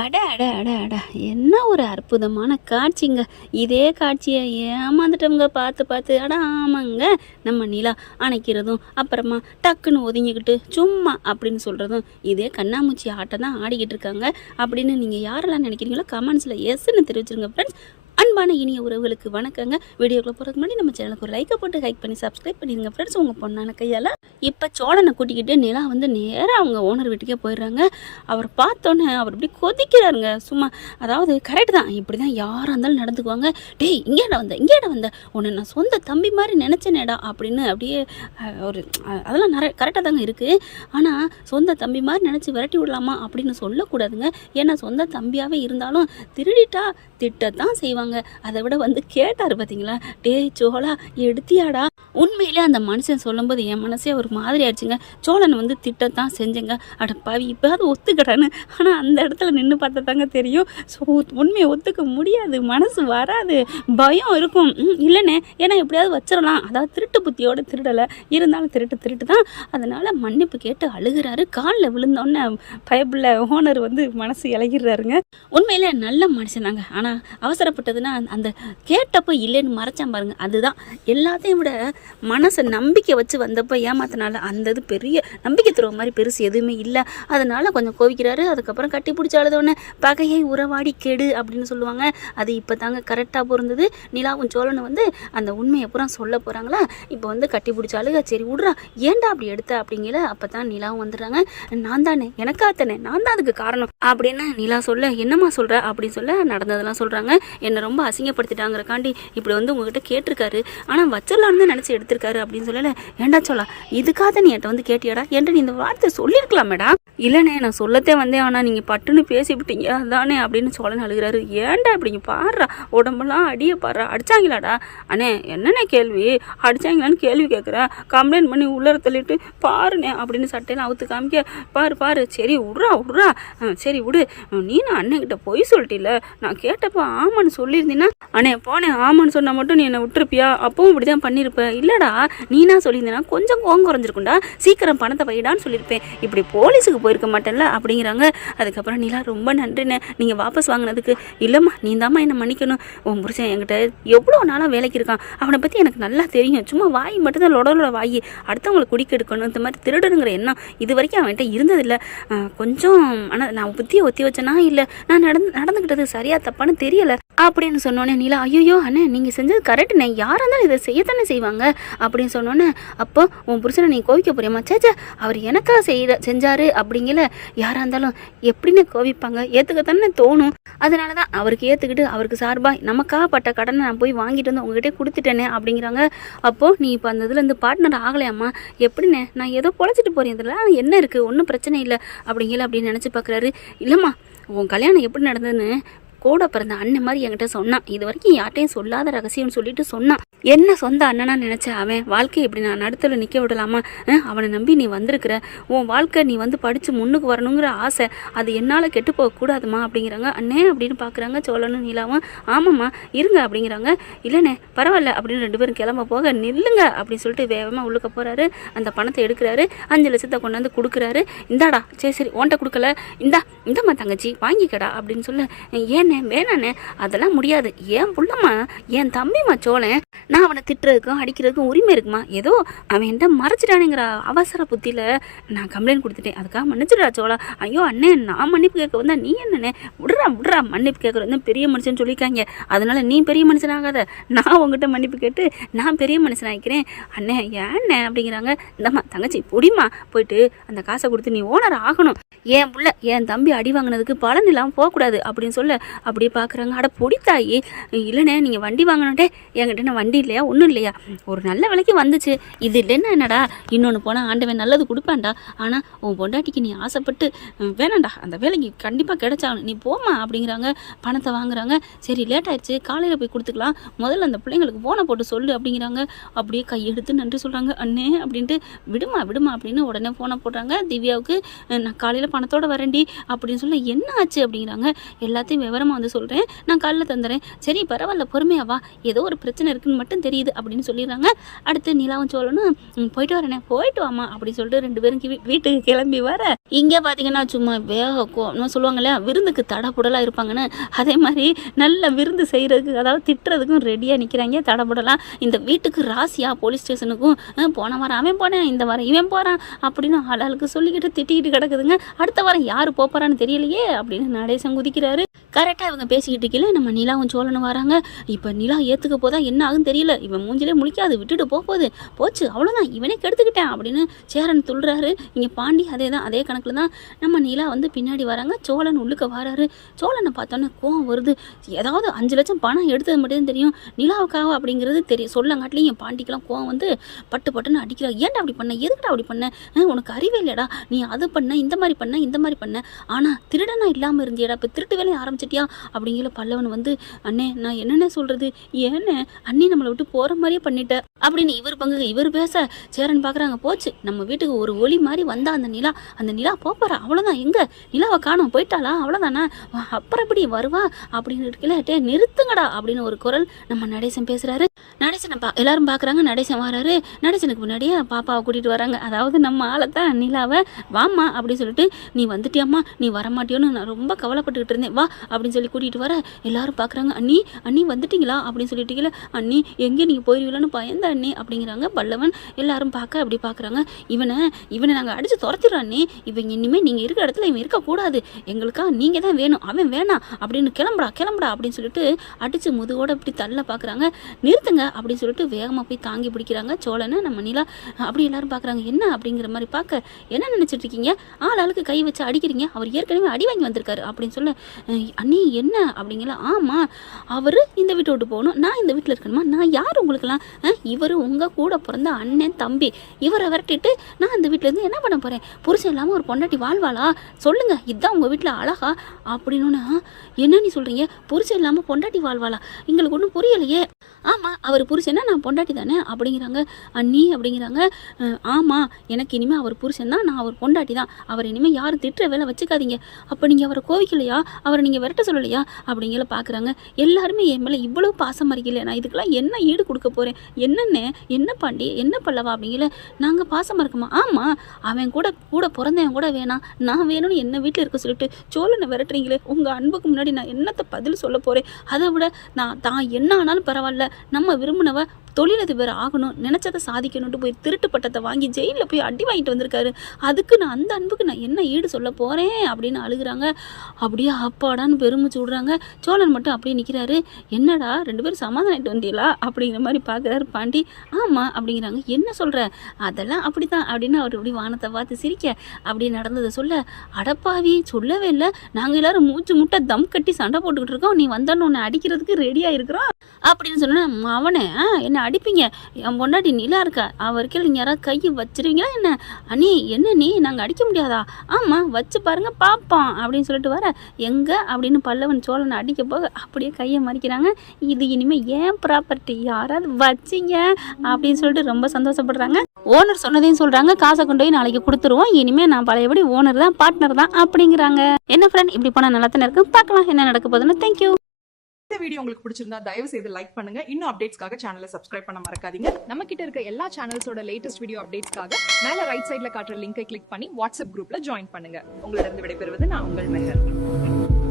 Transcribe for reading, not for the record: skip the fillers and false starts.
அட அட அட அட! என்ன ஒரு அற்புதமான காட்சிங்க. இதே காட்சிய ஏமாந்துட்டவங்க பார்த்து பார்த்து, அட ஆமாங்க, நம்ம நிலா அணைக்கிறதும், அப்புறமா டக்குன்னு ஒதுங்கிக்கிட்டு சும்மா அப்படின்னு சொல்றதும், இதே கண்ணாமூச்சி ஆட்டம் தான் ஆடிக்கிட்டு இருக்காங்க அப்படின்னு நீங்க யாரெல்லாம் நினைக்கிறீங்களோ கமெண்ட்ஸ்ல எஸ்ன்னு தெரிவிச்சிருங்க ஃப்ரெண்ட்ஸ். அன்பான இனிய உறவுகளுக்கு வணக்கங்க. வீடியோக்குள்ள போகிறதுக்கு முன்னாடி நம்ம சேனலுக்கு ஒரு லைக்கை போட்டு ஹைக் பண்ணி சப்ஸ்கிரைப் பண்ணிடுங்க ஃப்ரெண்ட்ஸ். உங்கள் பொண்ணான கையால் இப்போ சோழனை கூட்டிக்கிட்டு நிலா வந்து நேராக அவங்க ஓனர் வீட்டுக்கே போயிடுறாங்க. அவர் பார்த்தோன்னே அவர் இப்படி கொதிக்கிறாருங்க சும்மா. அதாவது கரெக்டு தான், இப்படி தான் யாராக இருந்தாலும் நடந்துக்குவாங்க. டேய் இங்கேடா வந்த உன்னை நான் சொந்த தம்பி மாதிரி நினச்சேனேடா அப்படின்னு அப்படியே ஒரு அதெல்லாம் நிறைய கரெக்டாக தாங்க இருக்குது. ஆனால் சொந்த தம்பி மாதிரி நினச்சி விரட்டி விடலாமா அப்படின்னு சொல்லக்கூடாதுங்க. ஏன்னா சொந்த தம்பியாகவே இருந்தாலும் திருடிட்டா திட்டத்தான் செய்வாங்க. அதை விட வந்து கேட்டார் பார்த்தீங்களா, டேய் சோழா எடுத்தியாடா. உண்மையிலே அந்த மனுஷன் சொல்லும்போது என் மனசே ஒரு மாதிரி ஆயிடுச்சுங்க. சோழன் வந்து திட்டத்தான் செஞ்சேங்க, அட பாவி இப்போது ஒத்துக்கடான்னு. ஆனால் அந்த இடத்துல நின்று பார்த்தா தாங்க தெரியும், ஸோ உண்மையை ஒத்துக்க முடியாது, மனசு வராது, பயம் இருக்கும். இல்லைண்ணே, ஏன்னா எப்படியாவது வச்சிடலாம், அதாவது திருட்டு புத்தியோடு திருடலை, இருந்தாலும் திருட்டு தான். அதனால் மன்னிப்பு கேட்டு அழுகிறாரு. காலில் விழுந்தோன்னே பயப்புள்ள ஓனர் வந்து மனசு இலகிடுறாருங்க. உண்மையிலே நல்ல மனுஷன் தாங்க. ஆனால் அவசரப்பட்டதுன்னா அந்த கேட்டப்போ இல்லைன்னு மறைச்சான் பாருங்க, அதுதான் எல்லாத்தையும் விட மனசை நம்பிக்கை வச்சு வந்தப்போ ஏமாத்தினால அந்த இது பெரிய நம்பிக்கை தருவ மாதிரி பெருசு எதுவுமே இல்லை. அதனால கொஞ்சம் கோவிக்கிறாரு. அதுக்கப்புறம் கட்டி பிடிச்சி அழுதோடனே பகையை உறவாடி கெடு அப்படின்னு சொல்லுவாங்க. அது இப்போ தாங்க கரெக்டாக பொருந்தது. நிலாவும் சோழனை வந்து அந்த உண்மையை பூரா சொல்ல போகிறாங்களா, இப்போ வந்து கட்டி பிடிச்சி அழுக, சரி விட்றா ஏன்டா அப்படி எடுத்த அப்படிங்கிற. அப்போ தான் நிலாவும் வந்துடுறாங்க. நான் தானே, எனக்காத்தனே, நான் தான் அதுக்கு காரணம் அப்படின்னு நிலா சொல்ல, என்னம்மா சொல்கிற அப்படின்னு சொல்ல நடந்ததெல்லாம் சொல்கிறாங்க. என்னை ரொம்ப அசிங்கப்படுத்திட்டாங்கிறக்காண்டி இப்படி வந்து உங்ககிட்ட கேட்டிருக்காரு, ஆனால் வச்சிடலான்னு தான் நினச்சி எடுத்திருக்காரு அப்படின்னு சொல்லலை. ஏண்டா சொல்லா, இதுக்காக நீ என்கிட்ட வந்து கேட்டியாடா என்று நீ இந்த வார்த்தை சொல்லியிருக்கலாமேடா. இல்லைண்ணே நான் சொல்லத்தே வந்தேன், ஆனால் நீங்கள் பட்டுன்னு பேசிவிட்டீங்க அதானே அப்படின்னு சோழன் அழுகிறாரு. ஏன்டா இப்படிங்க பாடுறா, உடம்பெல்லாம் அடியை பாடுறா, அடிச்சாங்களாடா. அண்ணே என்னண்ணே கேள்வி, அடிச்சாங்களான்னு கேள்வி கேட்குறேன், கம்ப்ளைண்ட் பண்ணி உள்ளர தள்ளிட்டு பாருண்ணே அப்படின்னு சட்டையெல்லாம் அவுத்து காமிக்க, பாரு சரி விட்றா சரி விடு, நீனும் அண்ணன்கிட்ட பொய் சொல்லிட்டில்ல, நான் கேட்டப்போ ஆமான்னு சொல்லியிருந்தீங்கன்னா அண்ணே போனேன், ஆமான்னு சொன்னால் மட்டும் நீ என்னை விட்டுருப்பியா, அப்பவும் இப்படி தான் பண்ணியிருப்பேன். இல்லைடா நீனா சொல்லியிருந்தேன்னா கொஞ்சம் கோவம் குறைஞ்சிருக்கும்டா, சீக்கிரம் பணத்தை வைடான்னு சொல்லியிருப்பேன், இப்படி போலீஸுக்கு போயிருக்க மாட்டேன்ல அப்படிங்கிறாங்க. அதுக்கப்புறம் நிலா ரொம்ப நன்றிண்ணே நீங்கள் வாபஸ் வாங்கினதுக்கு. இல்லைம்மா நீ தாம்மா என்னை மன்னிக்கணும், உன் புருஷன் என்கிட்ட எவ்வளோ நாளாக வேலைக்கு இருக்கான், அவனை பற்றி எனக்கு நல்லா தெரியும், சும்மா வாய் மட்டும்தான் லொடலோட வாய், அடுத்தவங்களை குடிக்க எடுக்கணும், இந்த மாதிரி திருடுங்கிற எண்ணம் இது வரைக்கும் அவன்கிட்ட இருந்ததில்லை. கொஞ்சம் ஆனால் நான் புத்தியை ஒத்தி வச்சேனா இல்லை நான் நடந்துக்கிட்டது சரியா தப்பான்னு தெரியலை அப்படின்னு சொன்னோன்னே நிலா, ஐயோ அண்ணே நீங்கள் செஞ்சது கரெக்டுண்ணே, யாராக இருந்தாலும் இதை செய்யத்தானே செய்வாங்க அப்படின்னு சொன்னோன்னே, அப்போ உன் புருஷனை நீ கோவிக்க போறியம்மா, சேச்சா அவர் எனக்காக செஞ்சாரு அப்படிங்கல, யாராக இருந்தாலும் எப்படின்னு கோவிப்பாங்க, ஏற்றுக்கத்தானே தோணும். அதனால தான் அவருக்கு ஏற்றுக்கிட்டு அவருக்கு சார்பாக நமக்காக பட்ட கடனை நான் போய் வாங்கிட்டு வந்து உங்ககிட்ட கொடுத்துட்டேனே அப்படிங்கிறாங்க. அப்போது நீ இப்போ அந்த இதில் இருந்து பார்ட்னர் ஆகலையாம்மா, எப்படிண்ணே நான் ஏதோ பொழைச்சிட்டு போகிறேன், இதில் என்ன இருக்குது, ஒன்றும் பிரச்சனை இல்லை அப்படிங்கல அப்படின்னு நினச்சி பார்க்குறாரு. இல்லைம்மா உன் கல்யாணம் எப்படி நடந்ததுன்னு கூட பிறந்த அண்ணன் மாதிரி என்கிட்ட சொன்னான், இது வரைக்கும் யார்ட்டையும் சொல்லாத ரகசியம்னு சொல்லிட்டு சொன்னான். என்ன சொந்த அண்ணனா நினச்ச அவன் வாழ்க்கையை இப்படி நான் நடுத்தல நிற்க விடலாமா, அவனை நம்பி நீ வந்திருக்கிற, உன் வாழ்க்கை நீ வந்து படித்து முன்னுக்கு வரணுங்கிற ஆசை, அது என்னால் கெட்டு போகக்கூடாதுமா அப்படிங்கிறாங்க. அண்ணே அப்படின்னு பார்க்குறாங்க சோழனும் நிலாவும். ஆமாம்மா இருங்க அப்படிங்கிறாங்க. இல்லைண்ணே பரவாயில்ல அப்படின்னு ரெண்டு பேரும் கிளம்ப போக, நில்லுங்க அப்படின்னு சொல்லிட்டு வேகமாக உள்ளுக்க போகிறாரு. அந்த பணத்தை எடுக்கிறாரு, 5 லட்சத்தை கொண்டாந்து கொடுக்குறாரு. இந்தாடா சரி உன்ட்ட கொடுக்கல, இந்தம்மா தங்கச்சி வாங்கிக்கடா அப்படின்னு சொல்ல, ஏன் வேணாண்ணே அதெல்லாம் முடியாது, ஏன் புள்ளம்மா என் தம்பிம்மா சோழன், நான் அவனை திட்டுறதுக்கும் அடிக்கிறதுக்கும் உரிமை இருக்குமா, ஏதோ அவன் என்கிட்ட மறைச்சிட்டானுங்கிற அவசர புத்தியில் நான் கம்ப்ளைண்ட் கொடுத்துட்டேன், அதுக்காக மன்னிச்சிடுறா சோழா. ஐயோ அண்ணே நான் மன்னிப்பு கேட்க வந்தா நீ என்னண்ணே, விட்றா மன்னிப்பு கேட்குறது பெரிய மனுஷன் சொல்லியிருக்காங்க, அதனால நீ பெரிய மனுஷனாகாத, நான் உங்ககிட்ட மன்னிப்பு கேட்டு நான் பெரிய மனுஷனாகிக்கிறேன். அண்ணே ஏண்ணே அப்படிங்கிறாங்க. இந்தம்மா தங்கச்சி பொடிமா போயிட்டு அந்த காசை கொடுத்து நீ ஓனர் ஆகணும், என் புள்ள என் தம்பி அடி வாங்கினதுக்கு பலன் இல்லாமல் போகக்கூடாது அப்படின்னு சொல்ல, அப்படியே பார்க்குறாங்க. அட பொடித்தாயி, இல்லைண்ணே நீங்கள் வண்டி வாங்கினோட்டே, என்கிட்ட நான் வண்டி இல்லையா ஒன்றும் இல்லையா, ஒரு நல்ல விலைக்கு வந்துச்சு, இது இல்லைன்னா என்னடா, இன்னொன்று போனால் ஆண்டவன் நல்லது கொடுப்பான்டா, ஆனால் உன் பொண்டாட்டிக்கு நீ ஆசைப்பட்டு வேணாண்டா, அந்த வேலைக்கு கண்டிப்பாக கிடைச்சாகணும், நீ போமா அப்படிங்கிறாங்க. பணத்தை வாங்குறாங்க. சரி லேட் ஆயிடுச்சு காலையில் போய் கொடுத்துக்கலாம், முதல்ல அந்த பிள்ளைங்களுக்கு ஃபோனை போட்டு சொல்லு அப்படிங்கிறாங்க. அப்படியே கையெடுத்து நன்றி சொல்கிறாங்க. அண்ணே அப்படின்ட்டு விடுமா அப்படின்னு உடனே ஃபோனை போடுறாங்க திவ்யாவுக்கு. நான் காலையில் பணத்தோடு வரேன்டி அப்படின்னு சொல்ல, என்ன ஆச்சு அப்படிங்கிறாங்க. எல்லாத்தையும் விவரமாக வந்து சொல்கிறேன், நான் காலையில் தந்துடுறேன், சரி பரவாயில்ல பொறுமையாவா, ஏதோ ஒரு பிரச்சனை இருக்குன்னு மட்டும் தெரியுது அப்படின்னு சொல்லிடுறாங்க. அடுத்து நிலாவும் சோழனும் போயிட்டு வரேனே, போயிட்டு வாமா அப்படின்னு சொல்லிட்டு 2 பேரும் வீட்டுக்கு கிளம்பி வர, இங்கே பார்த்தீங்கன்னா சும்மா சொல்லுவாங்க இல்லையா, விருந்துக்கு தடபுடலாக இருப்பாங்கன்னு, அதே மாதிரி நல்ல விருந்து செய்கிறதுக்கு, அதாவது திட்டுறதுக்கும் ரெடியாக நிற்கிறாங்க தடபுடலாம். இந்த வீட்டுக்கு ராசியா போலீஸ் ஸ்டேஷனுக்கும் போன வாரம் அவன் போனேன், இந்த வாரம் இவன் போகிறான் அப்படின்னு ஆளாளுக்கு சொல்லிக்கிட்டு திட்டிக்கிட்டு கிடக்குதுங்க. அடுத்த வாரம் யார் போகிறான்னு தெரியலையே அப்படின்னு நடேசன் குதிக்கிறாரு. கரெக்டாக இவங்க பேசிக்கிட்டு இருக்கல நம்ம நிலாவும் சோழனும் வராங்க. இப்போ நிலா ஏற்றுக்க போதா என்ன ஆகுன்னு தெரியல, இவன் மூஞ்சிலே முழிக்காது, விட்டுட்டு போகுது, போச்சு அவ்வளோதான், இவனே கெடுத்துக்கிட்டேன் அப்படின்னு சேரன் துள்ளுறாரு. இங்கே பாண்டி அதே கணக்கில் தான் நம்ம நிலா வந்து பின்னாடி வராங்க. சோழன் உள்ளுக்க வராரு. சோழனை பார்த்தோன்னே கோவம் வருது. ஏதாவது 5 லட்சம் பணம் எடுத்தது மட்டும் தெரியும், நிலாவுக்காக அப்படிங்கிறது தெரியும். சொல்லங்காட்டிலையும் என் பாண்டிக்கெல்லாம் கோவம் வந்து பட்டுன்னு அடிக்கிறாங்க. ஏன்டா அப்படி பண்ண, எதுக்கிட்ட அப்படி பண்ண, உனக்கு அறிவே இல்லைடா, நீ அது பண்ண இந்த மாதிரி பண்ண ஆனால் திருடனா இல்லாமல் இருந்தியடா, இப்போ திருட்டு வேலையை ஆரம்பிச்சிட்டியா அப்படிங்கிற பல்லவன் வந்து, அண்ணே நான் என்னென்ன சொல்கிறது, ஏன்னு அண்ணி நம்மளை விட்டு போகிற மாதிரியே பண்ணிட்ட அப்படின்னு இவர் பங்கு இவர் பேச, சேரன் பார்க்குறாங்க. போச்சு, நம்ம வீட்டுக்கு ஒரு ஒளி மாதிரி வந்தா அந்த நிலா போகிறா, அவ்வளோதான், எங்கே நிலாவை காணோம், போயிட்டாளா, அவ்வளோதானே, அப்புறம் எப்படி வருவா அப்படின்னு இருக்கல, நிறுத்துங்கடா அப்படின்னு ஒரு குரல் நம்ம நடேசன் பேசுகிறாரு. நடேசனை எல்லாரும் பார்க்குறாங்க. நடேசன் வராரு. நடேசனுக்கு முன்னாடியே பாப்பாவை கூட்டிகிட்டு வராங்க. அதாவது நம்ம ஆளைத்தான் நிலாவை, வாம்மா அப்படின்னு சொல்லிட்டு, நீ வந்துட்டியாம்மா, நீ வரமாட்டியோன்னு நான் ரொம்ப கவலைப்பட்டுக்கிட்டு இருந்தேன், வா அப்படின்னு சொல்லி கூட்டிகிட்டு வர, எல்லாரும் பார்க்குறாங்க. அண்ணி வந்துட்டிங்களா அப்படின்னு சொல்லிட்டீங்களா, அண்ணி எங்கே நீங்கள் போயிருவீங்களான்னு பயந்த அண்ணி அப்படிங்கிறாங்க. பல்லவன் எல்லாரும் பார்க்க அப்படி பார்க்குறாங்க. இவனை நாங்கள் அடித்து துரத்திடுறோம் அண்ணி, இவங்க இனிமேல் நீங்கள் இருக்கிற இடத்துல இவன் இருக்கக்கூடாது, எங்களுக்கா நீங்கள் தான் வேணும், அவன் வேணாம் அப்படின்னு கிளம்புடா அப்படின்னு சொல்லிட்டு அடித்து முதுகோட இப்படி தள்ள பார்க்குறாங்க. நிறுத்துங்க அப்படின்னு சொல்லிட்டு வேகமாக போய் தாங்கி பிடிக்கிறாங்க சோழனை நம்ம நிலா. அப்படி எல்லாரும் பார்க்குறாங்க. என்ன அப்படிங்கிற மாதிரி பார்க்க, என்ன நினச்சிட்டு இருக்கீங்க, ஆளுக்கு கை வச்சு அடிக்கிறீங்க, அவர் ஏற்கனவே அடி வாங்கி வந்திருக்காரு அப்படின்னு சொல்ல, அண்ணி என்ன அப்படிங்களா, ஆமாம் அவர் இந்த வீட்டை விட்டு போகணும், நான் இந்த வீட்டில் இருக்கணுமா, நான் யார் உங்களுக்கெல்லாம், இவர் உங்கள் கூட பிறந்த அண்ணன் தம்பி, இவரை விரட்டிட்டு நான் இந்த வீட்டிலேருந்து என்ன பண்ண போகிறேன், புருஷன் இல்லாமல் ஒரு பொண்டாட்டி வாழ்வாளா சொல்லுங்க, இதுதான் உங்கள் வீட்டில் அழகா அப்படின்னு. என்ன நீ சொல்கிறீங்க, புருஷன் இல்லாமல் பொண்டாட்டி வாழ்வாளா, எங்களுக்கு ஒன்றும் புரியலையே. ஆமாம் அவர் புருஷன்னா நான் பொண்டாட்டி தானே அப்படிங்கிறாங்க. அண்ணி அப்படிங்கிறாங்க. ஆமாம் எனக்கு இனிமேல் அவர் புருஷன் தான், நான் அவர் பொண்டாட்டி தான், அவர் இனிமேல் யாரும் திட்டுற வேலை வச்சுக்காதீங்க. அப்போ நீங்கள் அவரை கோவிக்கலையா, அவரை நீங்கள் விரட்ட சொல்லலையா அப்படிங்கிற பார்க்குறாங்க. எல்லாருமே என் மேலே இவ்வளோ பாசமாக இருக்கல, நான் இதுக்கெல்லாம் என்ன ஈடு கொடுக்க போகிறேன், என்னென்ன என்ன பாண்டி என்ன பல்லவா அப்படிங்கிற, நாங்கள் பாசமாக இருக்கோமா, ஆமாம் அவன் கூட பிறந்தவன் கூட வேணாம், நான் வேணும்னு என்ன வீட்டில் இருக்க சொல்லிட்டு சோழனை விரட்டுறீங்களே, உங்கள் அன்புக்கு முன்னாடி நான் என்னத்தை பதில் சொல்ல போகிறேன், அதை விட நான் தான் என்ன ஆனாலும் பரவாயில்ல, நம்ம விரும்பினவ தொழிலதிபர் ஆகணும், நினச்சதை சாதிக்கணும்ட்டு போய் திருட்டு பட்டத்தை வாங்கி ஜெயிலில் போய் அடி வாங்கிட்டு வந்திருக்காரு, அதுக்கு நான் அந்த அன்புக்கு நான் என்ன ஈடு சொல்ல போகிறேன் அப்படின்னு அழுகுறாங்க. அப்படியே அப்பாடான்னு பெருமிச்சு விடுறாங்க. சோழன் மட்டும் அப்படியே நிற்கிறாரு. என்னடா 2 பேரும் சமாதானிட்டு வந்தீங்களா அப்படிங்கிற மாதிரி பார்க்குறாரு பாண்டி. ஆமாம் அப்படிங்கிறாங்க. என்ன சொல்கிற, அதெல்லாம் அப்படி தான் அப்படின்னு அவர் இப்படி வானத்தை பார்த்து சிரிக்க, அப்படி நடந்ததை சொல்ல, அடப்பாவி சொல்லவே இல்லை, நாங்கள் எல்லோரும் மூச்சு முட்டை தம் கட்டி சண்டை போட்டுக்கிட்டு இருக்கோம், நீ வந்தான்னு உன்னை அடிக்கிறதுக்கு ரெடியாக இருக்கிறோம் அப்படின்னு சொன்னேன். அவனே என்ன அடிப்பீங்க, என் பொண்டாட்டி நிலா இருக்கா, அவருக்கு நீங்கள் யாராவது கையை வச்சிருவீங்களா என்ன, அண்ணி என்ன நீ நாங்கள் அடிக்க முடியாதா, ஆமாம் வச்சு பாருங்க பார்ப்போம் அப்படின்னு சொல்லிட்டு வர, எங்கே அப்படின்னு பல்லவன் சோழனை அடிக்க போக அப்படியே கையை மறிக்கிறாங்க. இது இனிமேல் ஏன் ப்ராப்பர்ட்டி, யாராவது வச்சிங்க அப்படின்னு சொல்லிட்டு ரொம்ப சந்தோஷப்படுறாங்க. ஓனர் சொன்னதையும் சொல்கிறாங்க, காசை கொண்டு போய் நாளைக்கு கொடுத்துருவோம், இனிமேல் நான் பழையபடி ஓனர் தான் பார்ட்னர் தான் அப்படிங்கிறாங்க. என்ன ஃப்ரெண்ட் இப்படி போனால் நல்லா தானே இருக்கும், பார்க்கலாம் என்ன நடக்க போகுதுன்னு. தேங்க்யூ. இந்த வீடியோ உங்களுக்கு பிடிச்சிருந்தா தயவு செய்து லைக் பண்ணுங்க. இன்னும் அப்டேட்ஸ்க்காக சேனலை சப்ஸ்கிரைப் பண்ண மறக்காதீங்க. நம்ம கிட்ட இருக்க எல்லா சேனல்ஸோட லேட்டஸ்ட் வீடியோ அப்டேட்ஸ்க்காக மேல ரைட் சைடுல காட்டுற லிங்கை கிளிக் பண்ணி வாட்ஸ்அப் குரூப்ல ஜாயின் பண்ணுங்க. உங்களிடம் விடைபெறுவது நான் உங்கள் மெஹர்.